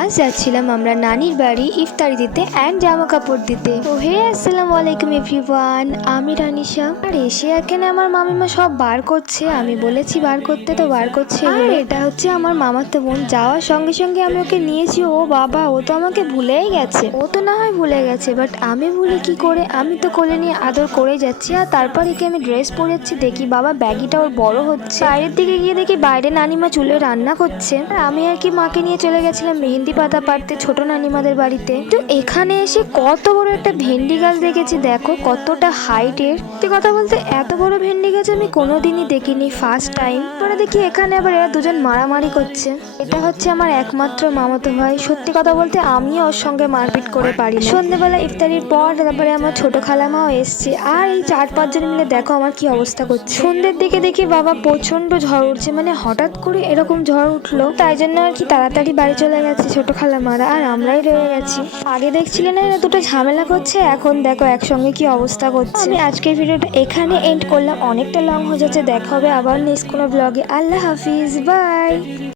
আজ যাচ্ছিলাম আমরা নানির বাড়ি ইফতারি দিতে অ্যান্ড জামা কাপড় দিতে। তো হে আসসালামু আলাইকুম এভরিওয়ান, আমি রানিশা। আর এসে এখানে আমার মামিমা সব বার করছে, আমি বলেছি বার করতে তো বার করছে। আর এটা হচ্ছে আমার মামাতো বোন। যাওয়ার সঙ্গে সঙ্গে আমি ওকে নিয়েছি। ও বাবা, ও তো আমাকে ভুলেই গেছে। ও তো না হয় ভুলে গেছে, বাট আমি ভুলি কি করে? আমি তো কোলে নিয়ে আদর করে যাচ্ছি। আর তারপর একে আমি ড্রেস পরেছি, দেখি বাবা ব্যাগিটা ওর বড় হচ্ছে। বাইরের দিকে গিয়ে দেখি বাইরে নানিমা চুলে রান্না করছে। আর আমি আর কি মাকে নিয়ে চলে গেছিলাম মেহেন্দি পাতা পাড়তে ছোট নানিমাদের বাড়িতে। তো এখানে এসে কত বড় একটা ভেন্ডি গাছ দেখেছি, দেখো কতটা হাইটের। সত্যি কথা বলতে এত বড় ভেন্ডি গাছ আমি কোনোদিনই দেখিনি, ফার্স্ট টাইম। পরে দেখি এখানে আবার এরা দুজন মারামারি করছে। এটা হচ্ছে আমার একমাত্র মামাতো ভাই। সত্যি কথা বলতে আমিও ওর সঙ্গে মারপিট করে পারি না। সন্ধ্যেবেলা ইফতারির পর তারপরে আমার ছোট খালামাও এসছে। আর এই 4-5 জন মিলে দেখো আমার কি অবস্থা করছে। সন্ধ্যের দিকে দেখি বাবা প্রচন্ড ঝড় উঠছে, মানে হঠাৎ করে এরকম ঝড় উঠলো, তাই জন্য আর কি তাড়াতাড়ি বাড়ি চলে গেছে ছোট খালামারা, আর আমরাই রয়ে গেছি। আগে দেখছিলে না এরা দুটো ঝামেলা করছে, এখন দেখো একসঙ্গে কি অবস্থা করছে। আমি আজকের ভিডিওটা এখানে এন্ড করলাম, অনেকটা লং হয়ে যাচ্ছে। দেখা হবে আবার নেক্সট কোনো ব্লগে। আল্লাহ হাফিজ, বাই।